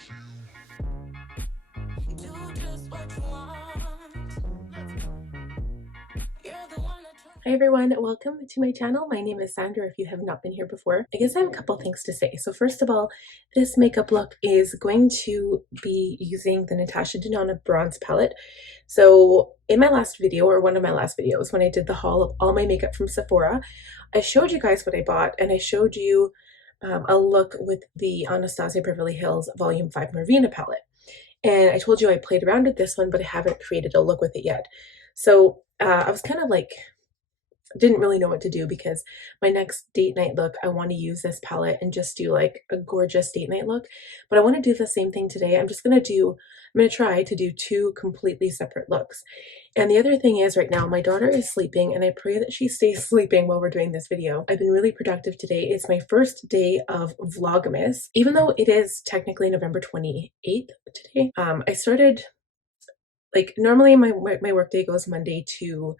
Hi everyone, welcome to my channel. My name is Sandra if you have not been here before. I guess I have a couple things to say. So first of all, this makeup look is going to be using the Natasha Denona Bronze Palette. So in my last video, or one of my last videos, when I did the haul of all my makeup from Sephora, I showed you guys what I bought, and I showed you a look with the Anastasia Beverly Hills Volume 5 Marvina palette. And I told you I played around with this one, but I haven't created a look with it yet. So I was kind of like, didn't really know what to do because my next date night look, I want to use this palette and just do like a gorgeous date night look. But I want to do the same thing today. I'm going to try to do two completely separate looks. And the other thing is right now, my daughter is sleeping and I pray that she stays sleeping while we're doing this video. I've been really productive today. It's my first day of Vlogmas, even though it is technically November 28th today. I started, like, normally my work day goes Monday to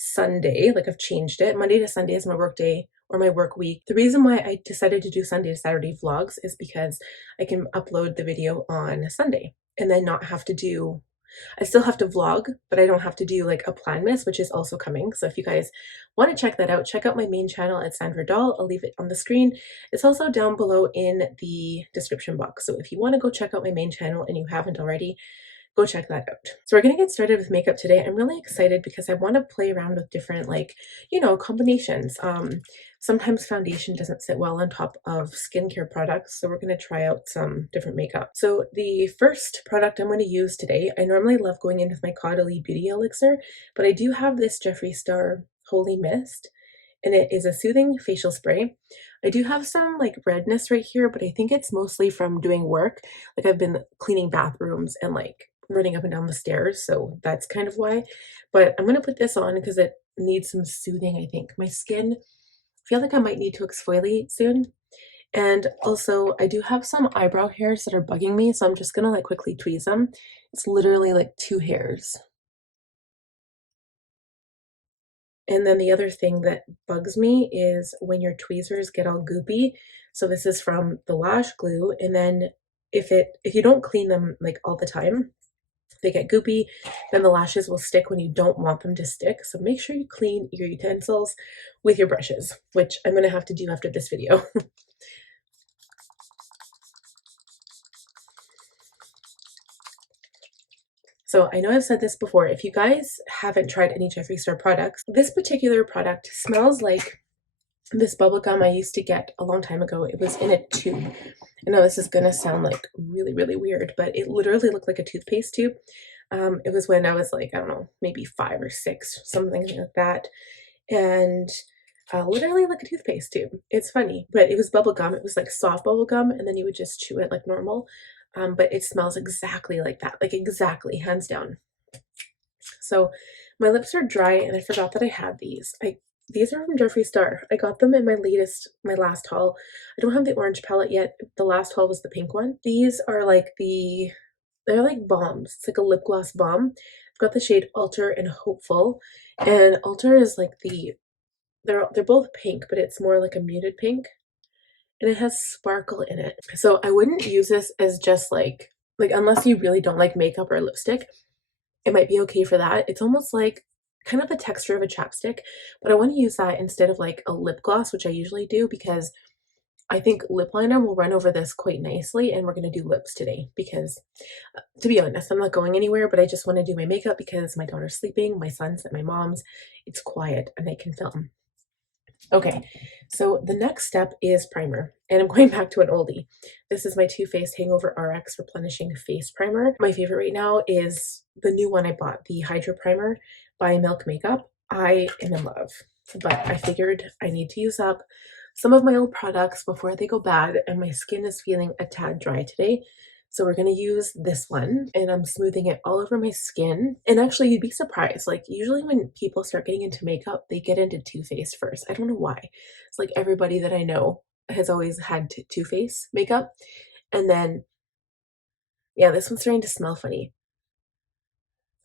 Sunday. Like, I've changed it. Monday to Sunday is my work day or my work week. The reason why I decided to do Sunday to Saturday vlogs is because I can upload the video on Sunday and then not have to do, I still have to vlog, but I don't have to do like a plan miss, which is also coming. So if you guys want to check that out, check out my main channel at Sandra Dahl. I'll leave it on the screen. It's also down below in the description box. So if you want to go check out my main channel and you haven't already, go check that out. So we're going to get started with makeup today. I'm really excited because I want to play around with different, like, you know, combinations. Sometimes foundation doesn't sit well on top of skincare products, so we're going to try out some different makeup. So the first product I'm going to use today, I normally love going in with my Caudalie Beauty Elixir, but I do have this Jeffree Star Holy Mist, and it is a soothing facial spray. I do have some like redness right here, but I think it's mostly from doing work. Like, I've been cleaning bathrooms and like running up and down the stairs, so that's kind of why. But I'm gonna put this on because it needs some soothing. I think my skin, I feel like I might need to exfoliate soon. And also I do have some eyebrow hairs that are bugging me, so I'm just gonna like quickly tweeze them. It's literally like 2 hairs. And then the other thing that bugs me is when your tweezers get all goopy. So this is from the lash glue, and then if you don't clean them like all the time, they get goopy, then the lashes will stick when you don't want them to stick. So make sure you clean your utensils with your brushes, which I'm going to have to do after this video. So I know I've said this before, if you guys haven't tried any Jeffree Star products, this particular product smells like this bubble gum I used to get a long time ago. It was in a tube. I know this is going to sound like really, really weird, but it literally looked like a toothpaste tube. It was when I was like, I don't know, maybe 5 or 6, something like that. And literally like a toothpaste tube. It's funny, but it was bubble gum. It was like soft bubble gum, and then you would just chew it like normal. But it smells exactly like that, like exactly, hands down. So my lips are dry, and I forgot that I had these. These are from Jeffree Star. I got them in my last haul. I don't have the orange palette yet. The last haul was the pink one. These are like they're like balms. It's like a lip gloss balm. I've got the shade Alter and Hopeful. And Alter is like they're both pink, but it's more like a muted pink. And it has sparkle in it. So I wouldn't use this as just like unless you really don't like makeup or lipstick, it might be okay for that. It's almost like kind of the texture of a chapstick, but I want to use that instead of like a lip gloss, which I usually do, because I think lip liner will run over this quite nicely, and we're going to do lips today because, to be honest, I'm not going anywhere, but I just want to do my makeup because my daughter's sleeping, my son's at my mom's, it's quiet, and I can film. Okay, so the next step is primer, and I'm going back to an oldie. This is my Too Faced Hangover RX Replenishing Face Primer. My favorite right now is the new one I bought, the Hydro Primer by Milk Makeup. I am in love, but I figured I need to use up some of my old products before they go bad, and my skin is feeling a tad dry today. So we're going to use this one, and I'm smoothing it all over my skin. And actually, you'd be surprised. Like, usually when people start getting into makeup, they get into Too Faced first. I don't know why. It's like everybody that I know has always had Too Faced makeup. And then, yeah, this one's starting to smell funny,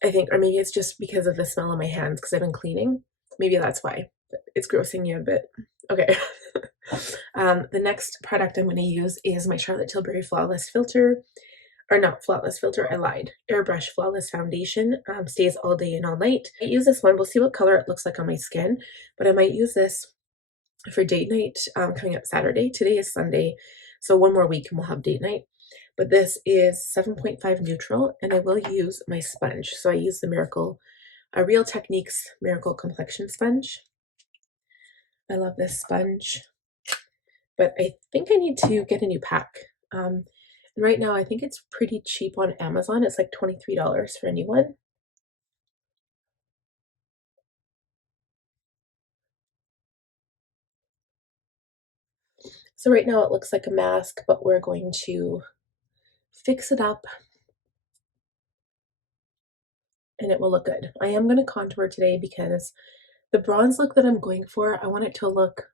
I think. Or maybe it's just because of the smell on my hands because I've been cleaning. Maybe that's why. But it's grossing you a bit. Okay. The next product I'm going to use is my Charlotte Tilbury Flawless Filter. or not flawless filter, I lied. Airbrush Flawless Foundation, stays all day and all night. I use this one, we'll see what color it looks like on my skin, but I might use this for date night coming up Saturday. Today is Sunday, so one more week and we'll have date night. But this is 7.5 neutral, and I will use my sponge. So I use the Real Techniques Miracle Complexion Sponge. I love this sponge, but I think I need to get a new pack. And right now I think it's pretty cheap on Amazon. It's like $23 for a new one. So right now it looks like a mask, but we're going to fix it up and it will look good. I am going to contour today because the bronze look that I'm going for, I want it to look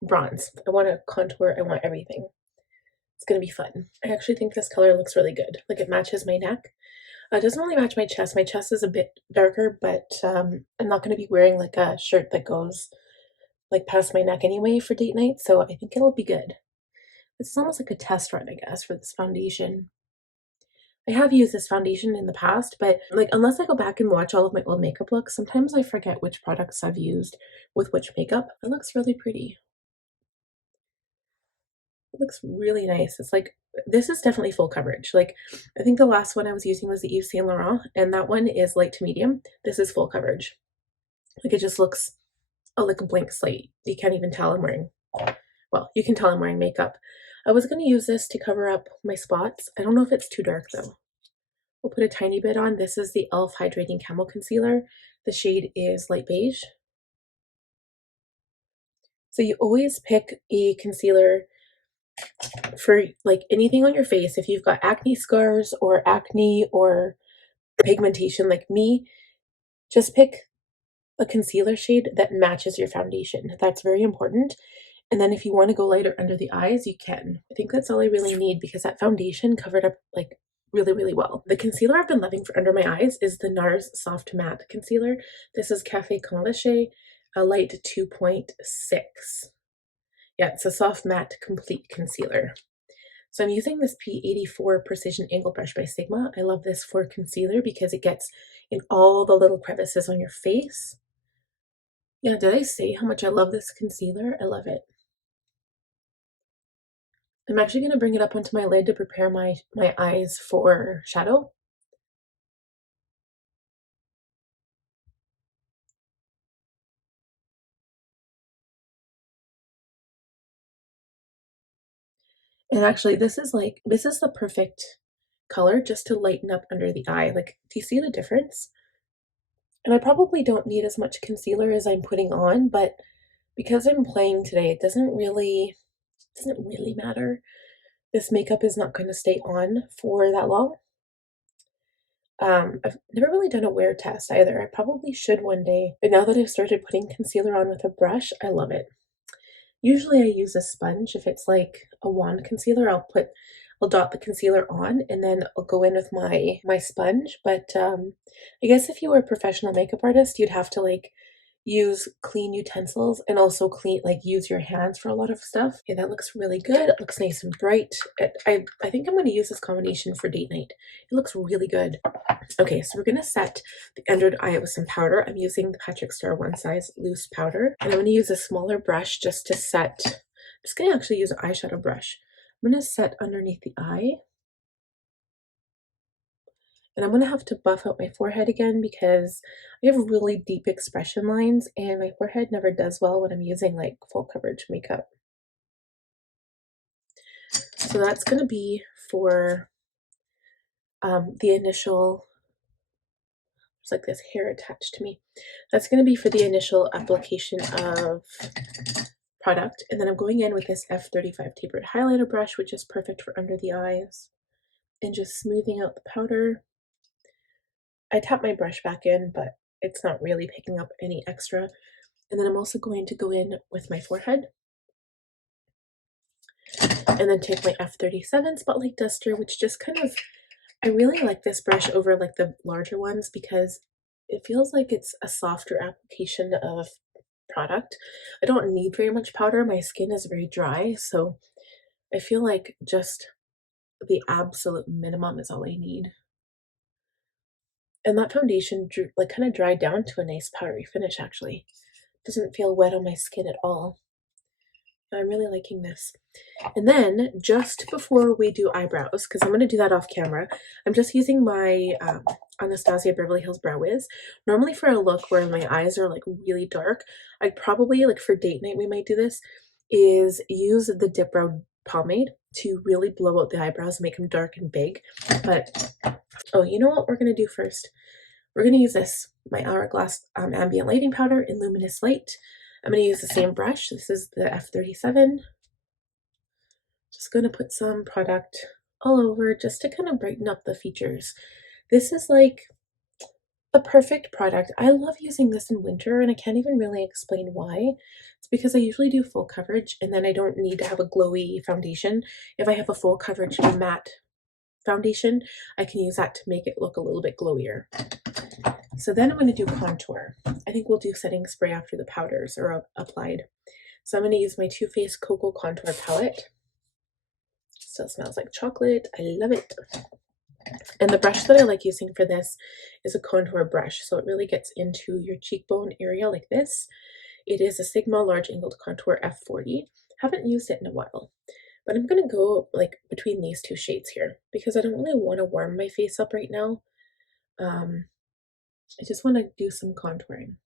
bronze. I want to contour, I want everything. It's going to be fun. I actually think this color looks really good. Like it matches my neck. It doesn't really match my chest. My chest is a bit darker, but I'm not going to be wearing like a shirt that goes like past my neck anyway for date night, so I think it'll be good. This is almost like a test run, I guess, for this foundation. I have used this foundation in the past, but like unless I go back and watch all of my old makeup looks, sometimes I forget which products I've used with which makeup. It looks really pretty. It looks really nice. It's like, this is definitely full coverage. Like, I think the last one I was using was the Yves Saint Laurent, and that one is light to medium. This is full coverage. Like, it just looks like a blank slate. You can't even tell I'm wearing, well, you can tell I'm wearing makeup. I was going to use this to cover up my spots. I don't know if it's too dark though. We'll put a tiny bit on. This is the e.l.f. Hydrating Camel Concealer. The shade is light beige. So you always pick a concealer for like anything on your face. If you've got acne scars or acne or pigmentation like me, just pick a concealer shade that matches your foundation. That's very important. And then if you want to go lighter under the eyes, you can. I think that's all I really need because that foundation covered up like really, really well. The concealer I've been loving for under my eyes is the Nars Soft Matte Concealer. This is Café con Leche, a light 2.6. Yeah, it's a soft matte complete concealer. So I'm using this P84 Precision Angle Brush by Sigma. I love this for concealer because it gets in all the little crevices on your face. Yeah, did I say how much I love this concealer? I love it. I'm actually going to bring it up onto my lid to prepare my eyes for shadow. And actually this is the perfect color just to lighten up under the eye. Like, do you see the difference? And I probably don't need as much concealer as I'm putting on, but because I'm playing today, it doesn't really matter. This makeup is not going to stay on for that long. I've never really done a wear test either. I probably should one day, but now that I've started putting concealer on with a brush, I love it. Usually I use a sponge. If it's like a wand concealer, I'll dot the concealer on and then I'll go in with my sponge. But I guess if you were a professional makeup artist, you'd have to like use clean utensils and also use your hands for a lot of stuff. Yeah, that looks really good. It looks nice and bright. I think I'm going to use this combination for date night. It looks really good. Okay, so we're going to set the under the eye with some powder. I'm using the Patrick Star One Size Loose Powder. And I'm going to use a smaller brush just to set. I'm just going to actually use an eyeshadow brush. I'm going to set underneath the eye. And I'm going to have to buff out my forehead again because I have really deep expression lines and my forehead never does well when I'm using like full coverage makeup. So that's going to be for the initial, there's like this hair attached to me. That's going to be for the initial application of product. And then I'm going in with this F35 tapered highlighter brush, which is perfect for under the eyes, and just smoothing out the powder. I tap my brush back in, but it's not really picking up any extra. And then I'm also going to go in with my forehead and then take my F37 Spotlight Duster, which just kind of, I really like this brush over like the larger ones because it feels like it's a softer application of product. I don't need very much powder. My skin is very dry, so I feel like just the absolute minimum is all I need. And that foundation like kind of dried down to a nice powdery finish actually. Doesn't feel wet on my skin at all. I'm really liking this. And then just before we do eyebrows, because I'm going to do that off camera, I'm just using my Anastasia Beverly Hills Brow Wiz. Normally for a look where my eyes are like really dark, I'd probably, like for date night we might do this, is use the Dip Brow pomade to really blow out the eyebrows, make them dark and big. But, oh, you know what we're going to do first? We're going to use this, my Hourglass Ambient Lighting Powder in Luminous Light. I'm going to use the same brush. This is the F37. Just going to put some product all over just to kind of brighten up the features. This is like a perfect product. I love using this in winter and I can't even really explain why. It's because I usually do full coverage and then I don't need to have a glowy foundation. If I have a full coverage matte foundation, I can use that to make it look a little bit glowier. So then I'm going to do contour. I think we'll do setting spray after the powders are applied. So I'm going to use my Too Faced Cocoa Contour Palette. Still smells like chocolate. I love it. And the brush that I like using for this is a contour brush. So it really gets into your cheekbone area like this. It is a Sigma Large Angled Contour F40. Haven't used it in a while. But I'm going to go like between these two shades here because I don't really want to warm my face up right now. I just want to do some contouring.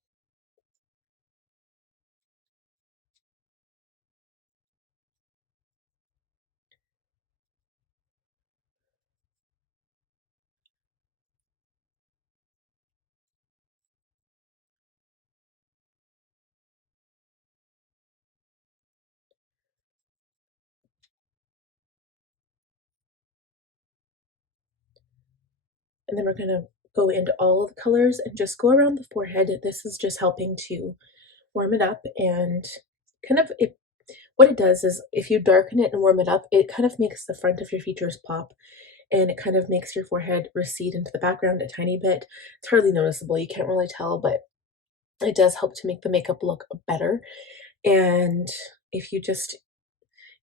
And then we're going to go into all of the colors and just go around the forehead. This is just helping to warm it up and kind of what it does is if you darken it and warm it up, it kind of makes the front of your features pop and it kind of makes your forehead recede into the background a tiny bit. It's hardly noticeable, you can't really tell, but it does help to make the makeup look better. And if you just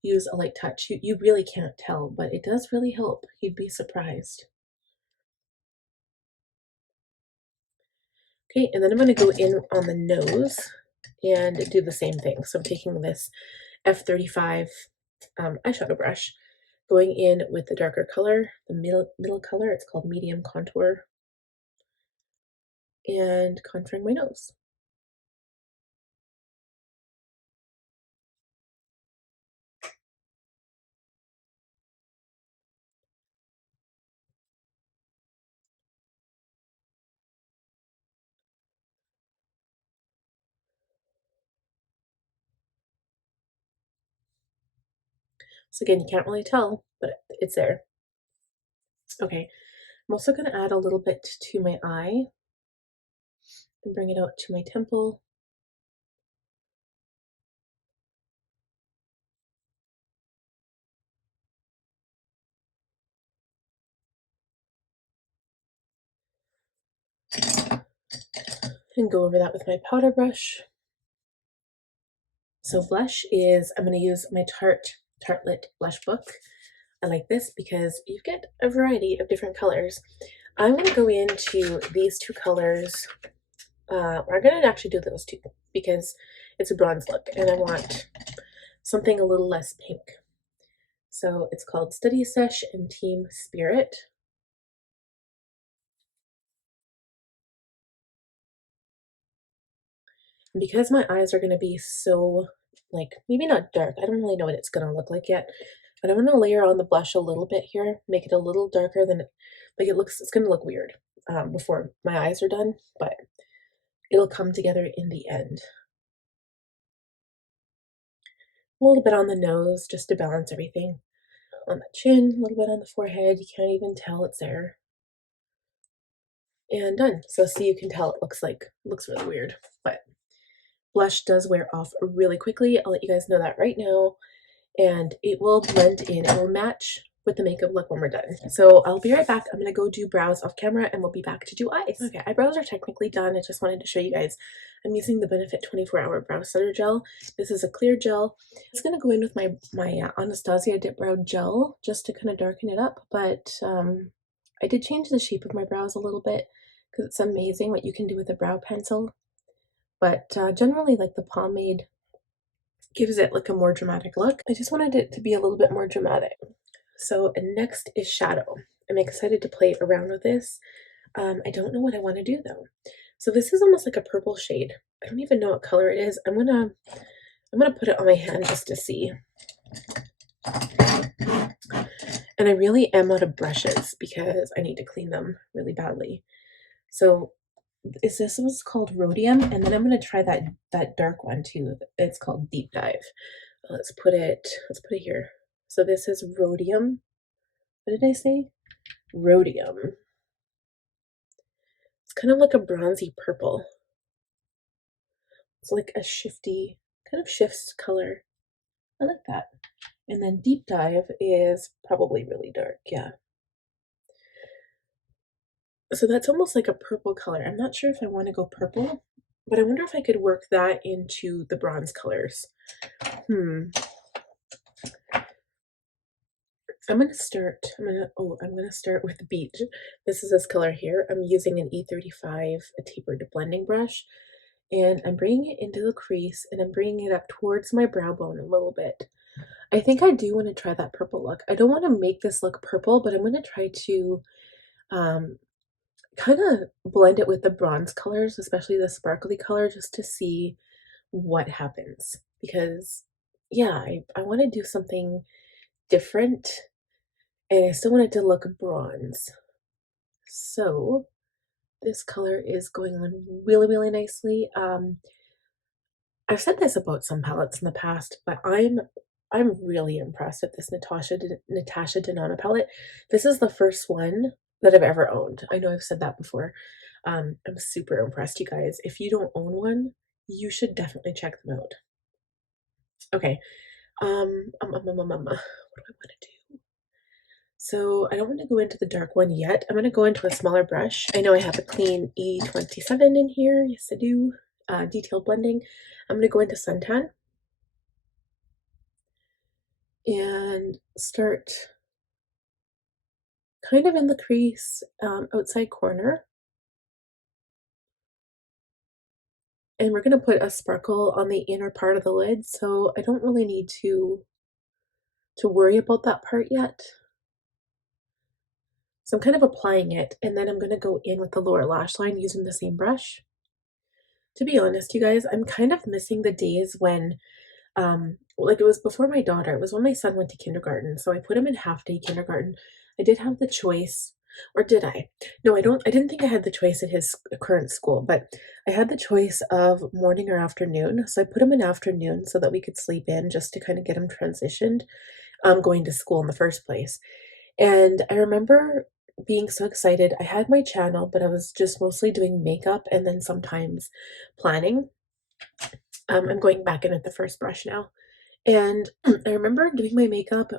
use a light touch, you really can't tell, but it does really help. You'd be surprised. Okay, and then I'm going to go in on the nose and do the same thing. So I'm taking this F35 eyeshadow brush, going in with the darker color, the middle color, it's called Medium Contour, and contouring my nose. So again, you can't really tell, but it's there. Okay, I'm also going to add a little bit to my eye and bring it out to my temple. And go over that with my powder brush. So blush is, I'm going to use my Tartelette blush book. I like this because you get a variety of different colors. I'm going to go into these two colors. We're going to actually do those two because it's a bronze look and I want something a little less pink. So it's called Study Sesh and Team Spirit. And because my eyes are going to be so, like, maybe not dark, I don't really know what it's going to look like yet, but I'm going to layer on the blush a little bit here, make it a little darker than, like it's going to look weird before my eyes are done, but it'll come together in the end. A little bit on the nose just to balance everything. On the chin, a little bit on the forehead, you can't even tell it's there. And done. So see, you can tell it looks really weird, but blush does wear off really quickly. I'll let you guys know that right now. And it will blend in, it will match with the makeup look when we're done. So I'll be right back. I'm gonna go do brows off camera and we'll be back to do eyes. Okay, eyebrows are technically done. I just wanted to show you guys. I'm using the Benefit 24-Hour Brow Setter Gel. This is a clear gel. It's gonna go in with my Anastasia Dip Brow Gel just to kind of darken it up, but I did change the shape of my brows a little bit because it's amazing what you can do with a brow pencil. But generally, like, the pomade gives it like a more dramatic look. I just wanted it to be a little bit more dramatic. So next is shadow. I'm excited to play around with this. I don't know what I want to do though. So this is almost like a purple shade. I don't even know what color it is. I'm gonna put it on my hand just to see. And I really am out of brushes because I need to clean them really badly. So this was called Rhodium, and then I'm gonna try that dark one too. It's called Deep Dive. Let's put it here. So this is Rhodium. What did I say? Rhodium. It's kind of like a bronzy purple. It's like a shifty, kind of shifts color. I like that. And then Deep Dive is probably really dark, yeah. So that's almost like a purple color. I'm not sure if I want to go purple, but I wonder if I could work that into the bronze colors. I'm gonna start with Beige. This is this color here. I'm using an E35 tapered blending brush, and I'm bringing it into the crease, and I'm bringing it up towards my brow bone a little bit. I think I do want to try that purple look. I don't want to make this look purple, but I'm going to try to kind of blend it with the bronze colors, especially the sparkly color, just to see what happens. Because, yeah, I want to do something different, and I still want it to look bronze. So this color is going on really, really nicely. I've said this about some palettes in the past, but I'm really impressed with this Natasha Denona palette. This is the first one that I've ever owned. I know I've said that before. I'm super impressed, you guys. If you don't own one, you should definitely check them out. Okay. What do I want to do? So I don't want to go into the dark one yet. I'm going to go into a smaller brush. I know I have a clean E27 in here. Yes, I do. Detailed blending. I'm going to go into Suntan and start kind of in the crease, outside corner. And we're going to put a sparkle on the inner part of the lid, so I don't really need to worry about that part yet. So I'm kind of applying it, and then I'm going to go in with the lower lash line using the same brush. To be honest, you guys, I'm kind of missing the days when, like, it was before my daughter. It was when my son went to kindergarten, so I put him in half-day kindergarten. I did have the choice, or did I? No, I didn't think I had the choice at his current school, but I had the choice of morning or afternoon. So I put him in afternoon so that we could sleep in, just to kind of get him transitioned, going to school in the first place. And I remember being so excited. I had my channel, but I was just mostly doing makeup and then sometimes planning. I'm going back in at the first brush now. And I remember doing my makeup.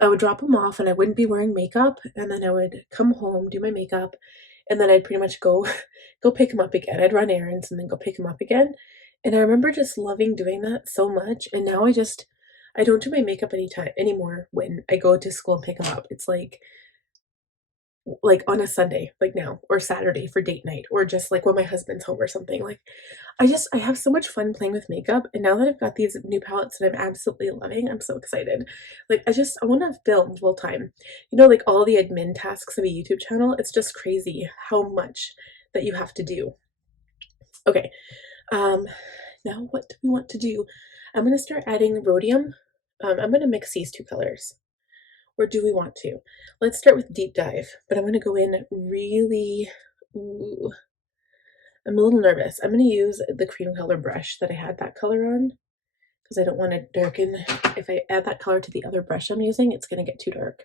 I would drop him off and I wouldn't be wearing makeup, and then I would come home, do my makeup, and then I'd pretty much go pick him up again. I'd run errands and then go pick him up again. And I remember just loving doing that so much. And now I don't do my makeup anymore when I go to school and pick him up. It's like on a Sunday, like now, or Saturday for date night, or just like when my husband's home or something. Like, I have so much fun playing with makeup, and now that I've got these new palettes that I'm absolutely loving, I'm so excited. Like, I want to film full time. You know, like all the admin tasks of a YouTube channel, it's just crazy how much that you have to do. Okay, now what do we want to do? I'm going to start adding Rhodium. I'm going to mix these two colors. Or do we want to? Let's start with Deep Dive, but I'm going to go in really, ooh, I'm a little nervous. I'm going to use the cream color brush that I had that color on, because I don't want to darken. If I add that color to the other brush I'm using, it's going to get too dark.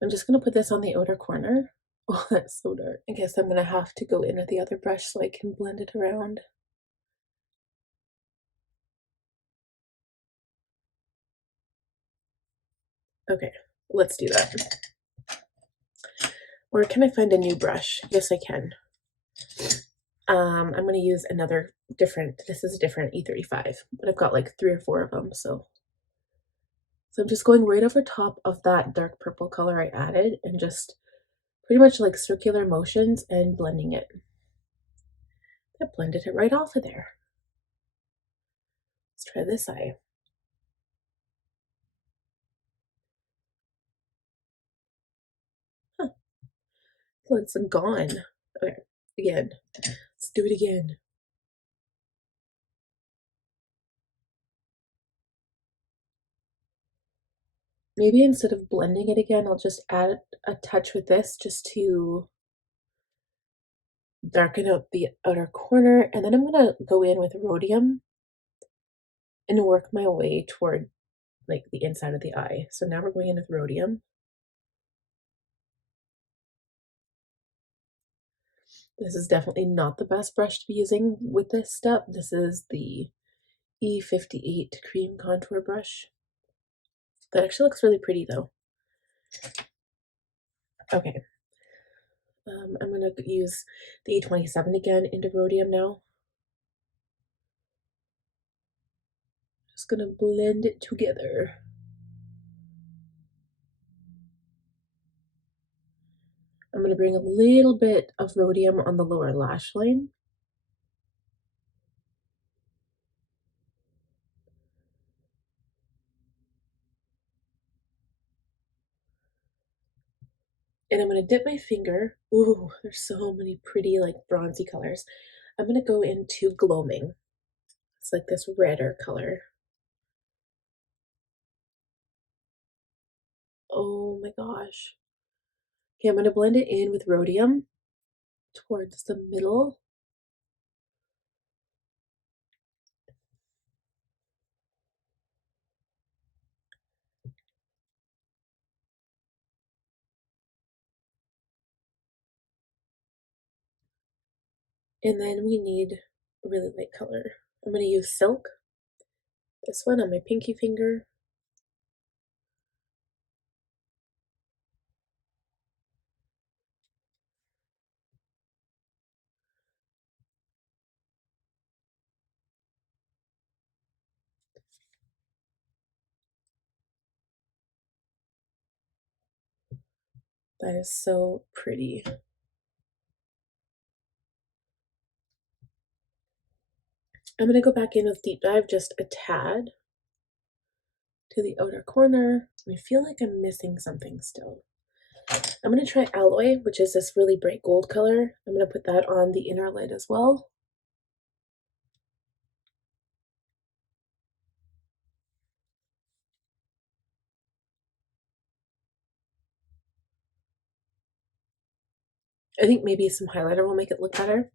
I'm just going to put this on the outer corner. Oh, that's so dark. I guess I'm going to have to go in with the other brush so I can blend it around. Okay, Let's do that. Or can I find a new brush? Yes, I can. I'm going to use another different, this is a different E35, but I've got like 3 or 4 of them, so I'm just going right over top of that dark purple color I added and just pretty much like circular motions and blending it. I blended it right off of there. Let's try this eye. Huh. So it's gone. Okay, again. Let's do it again. Maybe instead of blending it again, I'll just add a touch with this just to darken out the outer corner. And then I'm going to go in with Rhodium and work my way toward like the inside of the eye. So now we're going in with Rhodium. This is definitely not the best brush to be using with this step. This is the E58 cream contour brush. That actually looks really pretty though. Okay. I'm going to use the E27 again into Rhodium now. Just going to blend it together. I'm going to bring a little bit of Rhodium on the lower lash line. And I'm going to dip my finger. Ooh, there's so many pretty like bronzy colors. I'm going to go into Gloaming. It's like this redder color. Oh my gosh. Okay, I'm going to blend it in with Rhodium towards the middle. And then we need a really light color. I'm going to use Silk. This one on my pinky finger. That is so pretty. I'm going to go back in with Deep Dive just a tad to the outer corner. I feel like I'm missing something still. I'm going to try Alloy, which is this really bright gold color. I'm going to put that on the inner lid as well. I think maybe some highlighter will make it look better.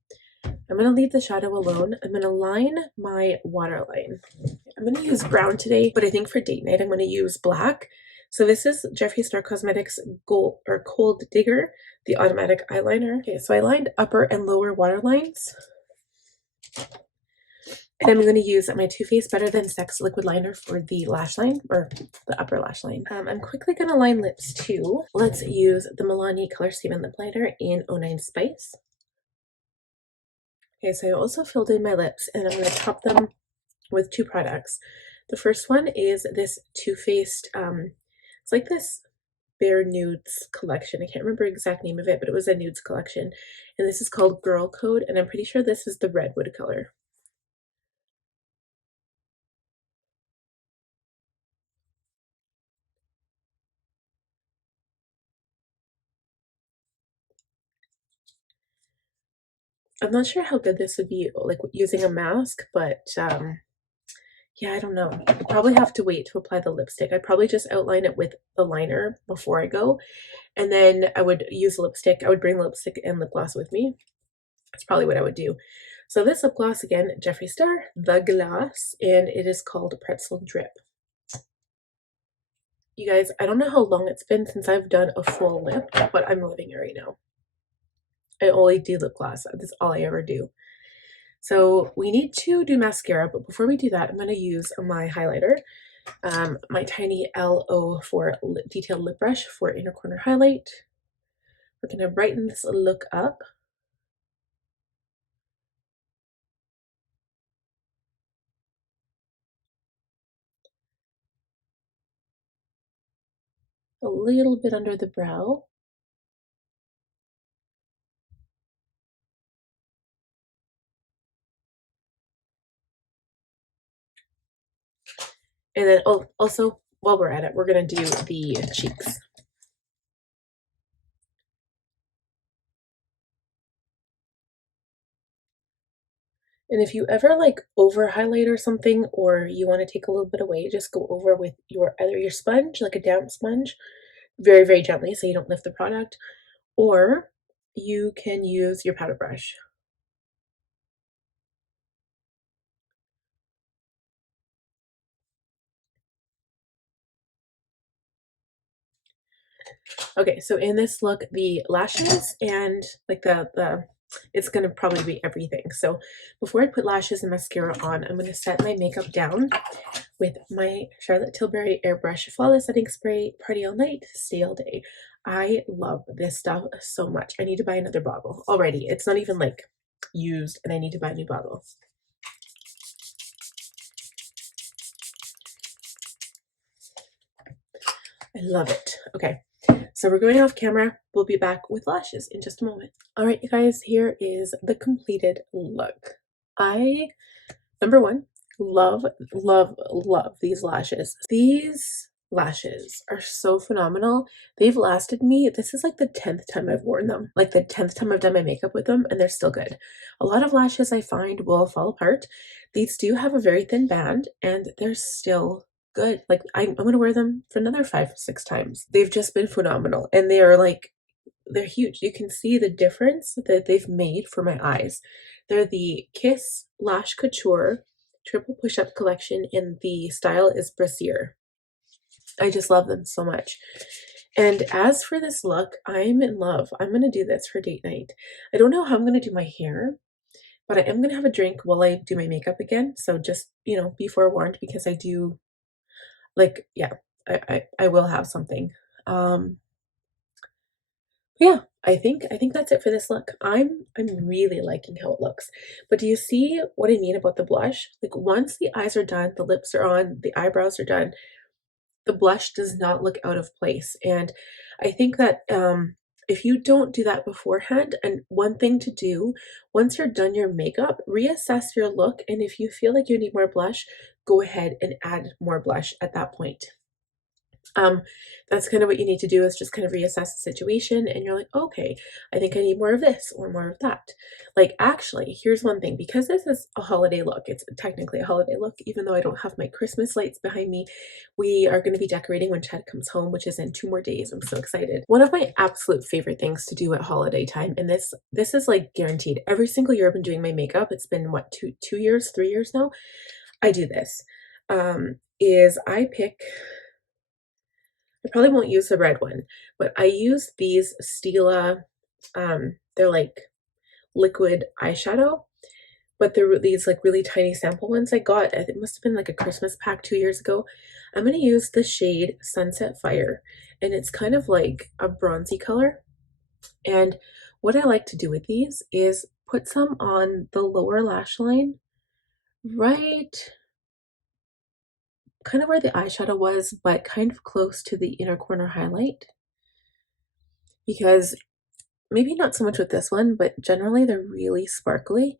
I'm going to leave the shadow alone. I'm going to line my waterline. I'm going to use brown today, but I think for date night I'm going to use black. So this is Jeffree Star Cosmetics Gold or Cold Digger, the automatic eyeliner. Okay, so I lined upper and lower waterlines. And I'm going to use my Too Faced Better Than Sex liquid liner for the lash line, or the upper lash line. I'm quickly going to line lips too. Let's use the Milani Color Statement Lip Liner in 09 Spice. Okay, so I also filled in my lips and I'm going to top them with 2 products. The first one is this Too Faced, it's like this Bare Nudes collection. I can't remember the exact name of it, but it was a nudes collection. And this is called Girl Code, and I'm pretty sure this is the redwood color. I'm not sure how good this would be like using a mask, but yeah, I don't know. I'd probably have to wait to apply the lipstick. I'd probably just outline it with the liner before I go, and then I would use lipstick. I would bring lipstick and lip gloss with me. That's probably what I would do. So this lip gloss, again, Jeffree Star, The Gloss, and it is called Pretzel Drip. You guys, I don't know how long it's been since I've done a full lip, but I'm loving it right now. I only do lip gloss. That's all I ever do. So we need to do mascara, but before we do that, I'm going to use my highlighter. My tiny LO4 detailed lip brush for inner corner highlight. We're going to brighten this look up. A little bit under the brow. And then, oh, also, while we're at it, we're going to do the cheeks. And if you ever like over highlight or something, or you want to take a little bit away, just go over with your either your sponge, like a damp sponge, very, very gently so you don't lift the product, or you can use your powder brush. Okay, so in this look, the lashes and like the it's gonna probably be everything. So before I put lashes and mascara on, I'm gonna set my makeup down with my Charlotte Tilbury Airbrush Flawless Setting Spray. Party all night, stay all day. I love this stuff so much. I need to buy another bottle already. It's not even like used, and I need to buy a new bottle. I love it. Okay, so we're going off camera. We'll be back with lashes in just a moment. All right, you guys, here is the completed look. I, number one, love, love, love these lashes. These lashes are so phenomenal. They've lasted me. This is like the 10th time I've worn them, like the 10th time I've done my makeup with them, and they're still good. A lot of lashes I find will fall apart. These do have a very thin band, and they're still good. Like I'm gonna wear them for another 5-6 times. They've just been phenomenal, and they are like, they're huge. You can see the difference that they've made for my eyes. They're the Kiss Lash Couture Triple Push-Up Collection, and the style is Brassiere. I just love them so much. And as for this look, I'm in love. I'm gonna do this for date night. I don't know how I'm gonna do my hair, but I am gonna have a drink while I do my makeup again. So just, you know, be forewarned, because I do, like, yeah, I will have something. Yeah, I think that's it for this look. I'm really liking how it looks. But do you see what I mean about the blush? Like once the eyes are done, the lips are on, the eyebrows are done, the blush does not look out of place. And I think that if you don't do that beforehand, and one thing to do, once you're done your makeup, reassess your look, and if you feel like you need more blush, go ahead and add more blush at that point. That's kind of what you need to do, is just kind of reassess the situation, and you're like, okay, I think I need more of this or more of that. Like, actually, here's one thing, because this is a holiday look, it's technically a holiday look, even though I don't have my Christmas lights behind me. We are going to be decorating when Chad comes home, which is in 2 more days. I'm so excited. One of my absolute favorite things to do at holiday time, and this is like guaranteed every single year I've been doing my makeup. It's been what, 2 years, 3 years now. I do this, is I pick, I probably won't use the red one, but I use these Stila, they're like liquid eyeshadow, but they're these like really tiny sample ones I got. I think it must have been like a Christmas pack 2 years ago. I'm going to use the shade Sunset Fire, and it's kind of like a bronzy color. And what I like to do with these is put some on the lower lash line, right kind of where the eyeshadow was, but kind of close to the inner corner highlight, because maybe not so much with this one, but generally they're really sparkly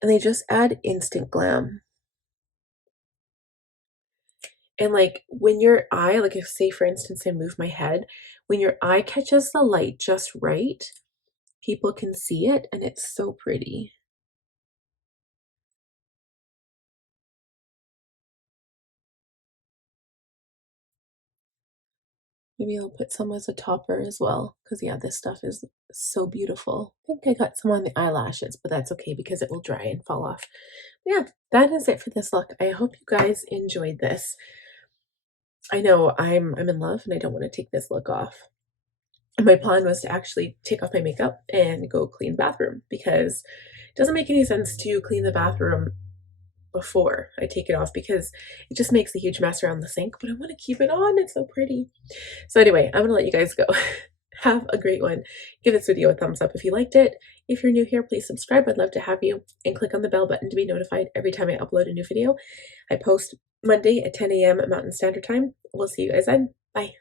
and they just add instant glam. And like when your eye, like if say for instance I move my head, when your eye catches the light just right, people can see it, and it's so pretty. Maybe I'll put some as a topper as well, because yeah, this stuff is so beautiful. I think I got some on the eyelashes, but that's okay because it will dry and fall off. But yeah, that is it for this look. I hope you guys enjoyed this. I know I'm in love, and I don't want to take this look off. My plan was to actually take off my makeup and go clean the bathroom, because it doesn't make any sense to clean the bathroom before I take it off because it just makes a huge mess around the sink, but I want to keep it on. It's so pretty. So anyway, I'm gonna let you guys go. Have a great one. Give this video a thumbs up if you liked it. If you're new here, please subscribe. I'd love to have you, and click on the bell button to be notified every time I upload a new video. I post Monday at 10 a.m. Mountain Standard Time. We'll see you guys then. Bye.